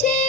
6